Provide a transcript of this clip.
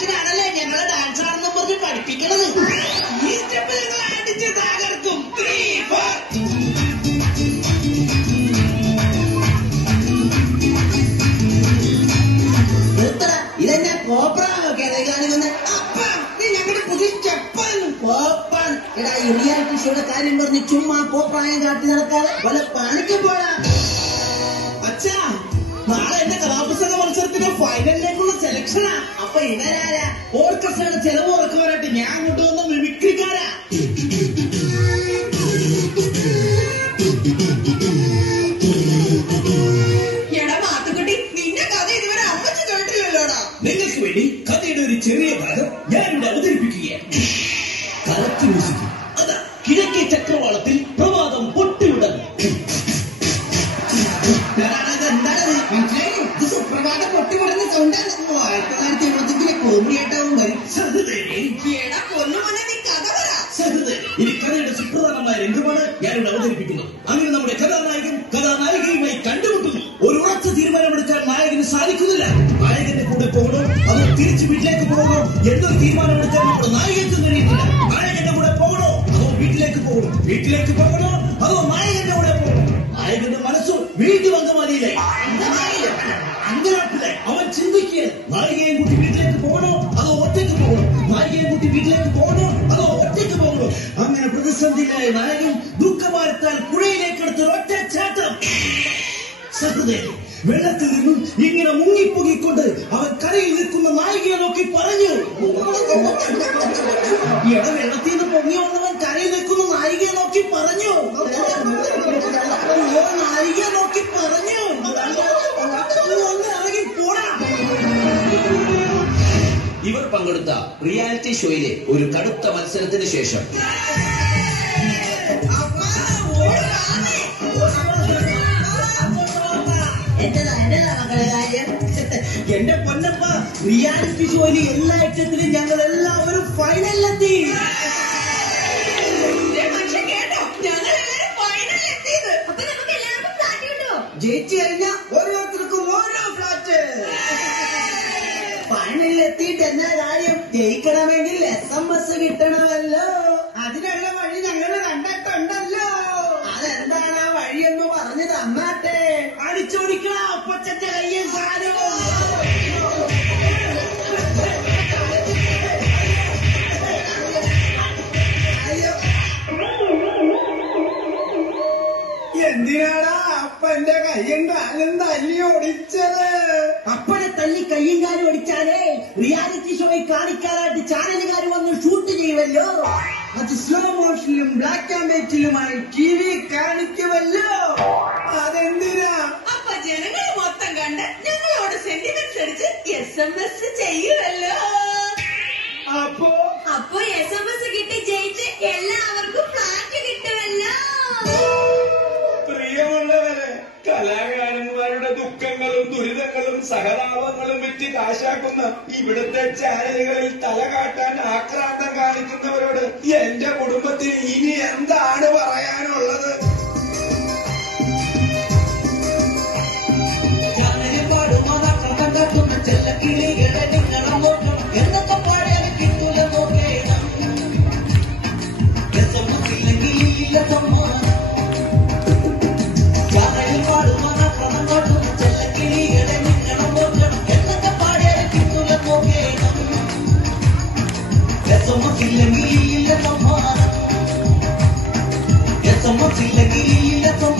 മാഷിനാണല്ലേ ഞങ്ങളെ ഡാൻസ് ആണെന്ന് പറഞ്ഞ് പഠിപ്പിക്കണത്. ഈ സ്റ്റെപ്പ് ഞങ്ങൾ അടിച്ച് തകർക്കും. 3, 4 ഇതെന്നെ കോപ്രാണൊക്കെ കാണിക്കുന്നത്. അപ്പം നീ ഞങ്ങളുടെ പുതിയ സ്റ്റെപ്പാണ് കോപ്പാണ്. എടാ ഈ റിയാലിറ്റി ഷോയുടെ കാര്യം പറഞ്ഞ് ചുമ്മാ കോപ്രായം കാട്ടി നടക്കാതെ വല്ല പണിക്ക് പോടാ. അച്ഛാ, നാളെ എന്റെ കലാപുസ്തക മത്സരത്തിന്റെ ഫൈനലിലേക്കുള്ള സെലക്ഷനാ. അപ്പൊ ഇവരാരാ? ഓർക്കസ്ട്രയുടെ ചെലവ് ഉറക്കുവാനായിട്ട് ഞാൻ കൊണ്ടുവന്ന മിമിക്രിക്കാരാ. എടാ മാത്തുക്കുട്ടി, നിന്റെ കഥ ഇതുവരെ അമ്മച്ച് കേട്ടില്ലല്ലോടാ. നിങ്ങൾക്ക് വേണ്ടി കഥയുടെ ഒരു ചെറിയ ഭാഗം ഞാനിവിടെ അവതരിപ്പിക്കുകയാണ്. Correct music. അതാ കിഴക്കേ ചക്രവാളത്തിൽ പ്രഭാതം പൊട്ടിവിടണം. സുപ്രഭാതം പൊട്ടിവിടുന്ന സൗണ്ടാണ്. 1975 കോമഡിയായിട്ടാവും വരും. ഇനി കഥയുടെ സുപ്രധാനമായ രംഗമാണ് ഞാനിവിടെ അവതരിപ്പിക്കുന്നത്. അങ്ങനെ നമ്മുടെ കഥാനായകൻ കഥാനായികയുമായി കണ്ടുമുട്ടുന്നു. ഒരു ഉറച്ച തീരുമാനമെടുക്കാൻ നായകന് സാധിക്കുന്നില്ല. നായകന്റെ കൂടെ പോകണോ അതോ തിരിച്ച് വീട്ടിലേക്ക് പോകണോ എന്നൊരു തീരുമാനമെടുക്കാൻ നമ്മുടെ നായകർക്ക് കഴിയുന്നില്ല. നായകന്റെ കൂടെ പോകണോ അതോ വീട്ടിലേക്ക് പോകണോ? വീട്ടിലേക്ക് പോകണോ അതോ നായകന്റെ കൂടെ പോകണോ? നായകന്റെ മനസ്സു വീണ്ടും അങ്കമാലിയിലായി. അങ്കനാട്ടിലെ അവൻ ചിന്തിക്കുകയാണ്, നായികയെ കൂട്ടി വീട്ടിലേക്ക് പോകണോ അതോ ഒറ്റയ്ക്ക് പോകണോ? നായികയെ കൂട്ടി വീട്ടിലേക്ക് പോകണോ അതോ ഒറ്റയ്ക്ക് പോകണോ? അങ്ങനെ പ്രതിസന്ധിയിലായ നായകൻ ദുഃഖഭാരത്താൽ പുഴയിലേക്കെടുത്ത് ഒറ്റ ചാട്ടം. സഹൃദയൻ, വെള്ളത്തിൽ നിന്നും ഇങ്ങനെ മുങ്ങിപ്പൊങ്ങിക്കൊണ്ട് അവൻ കരയിൽ നിൽക്കുന്ന നായികയെ നോക്കി പറഞ്ഞു. വെള്ളത്തിൽ നിന്ന് പൊങ്ങി വന്നവൻ കരയിൽ നിൽക്കുന്ന നായികയെ നോക്കി പറഞ്ഞു. നായികയെ നോക്കി പറഞ്ഞു, ഒന്ന് ഇറങ്ങി പോടാ. ഇവർ പങ്കെടുത്ത റിയാലിറ്റി ഷോയിലെ ഒരു കടുത്ത മത്സരത്തിന് ശേഷം എന്റെ പൊന്നപ്പ, റിയാലിറ്റി ഷോയില് എല്ലാ ഐറ്റത്തിലും ഞങ്ങൾ എല്ലാവരും ഫൈനലിലെത്തി. ജയിച്ചു കഴിഞ്ഞാൽ ഓരോരുത്തർക്കും ഓരോ ഫ്ലാറ്റ്. ഫൈനലിലെത്തിയിട്ട് എന്നാ കാര്യം? ജയിക്കണമെങ്കിൽ SMS കിട്ടണമല്ലോ. അതിനുള്ള വഴി ഞങ്ങൾ കണ്ടിട്ടുണ്ടല്ലോ. അതെന്താണ് ആ വഴിയെന്ന് പറഞ്ഞു തന്നാട്ടെ. അടിച്ചോടിക്കണ ഒപ്പച്ചന്റെ കയ്യിൽ സാധനമോ. എന്തിനാടാ അപ്പന്റെ കയ്യും കാലും തല്ലി ഓടിച്ചത്? അപ്പനെ തല്ലി കയ്യും കാലും ഓടിച്ചാലേ റിയാലിറ്റി ഷോയിൽ കാണിക്കാനായിട്ട് ചാനലുകാർ വന്ന് ഷൂട്ട് ചെയ്യുമല്ലോ. അത് സ്ലോ മോഷനിലും ബ്ലാക്ക് ആൻഡ് വൈറ്റിലുമായി TV കാണിക്കുമല്ലോ. അതെന്തിനാ? അപ്പൊ ജനങ്ങൾ മൊത്തം കണ്ട് ഞങ്ങളോട് സെന്റിമെന്റ്സ് അടിച്ച് SMS ചെയ്യുമല്ലോ. അപ്പോ SMS കിട്ടി ജയിച്ച് എല്ലാവർക്കും ഫ്ലാറ്റ് കിട്ടുമല്ലോ. പ്രിയമുള്ളവരെ, കലാകാരന്മാരുടെ ദുഃഖങ്ങളും ദുരിതങ്ങളും സഹതാപങ്ങളും വിറ്റ് കാശാക്കുന്ന ഇവിടുത്തെ ചാനലുകളിൽ തലകാട്ടാൻ ആക്രാന്തം കാണിക്കുന്നവരോട് എന്റെ കുടുംബത്തിന് ഇനി എന്താണ് പറയാനുള്ളത്? എന്നൊക്കെ പാടിയാൽ കിട്ടൂല നോക്കേണം. ഇല്ലെങ്കിൽ സമ്മാനം. Somos ilegales, somos